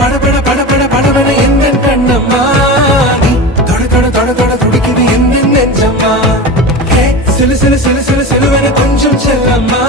படபட படபட படபட எந்த கண்ணம்மா நீ தொட தொட தொட தொட துடிக்குது எந்த நெஞ்சம்மா ஹே சிலு சிலு சிலு சிலு சிலுவன கொஞ்சம் செல்லம்மா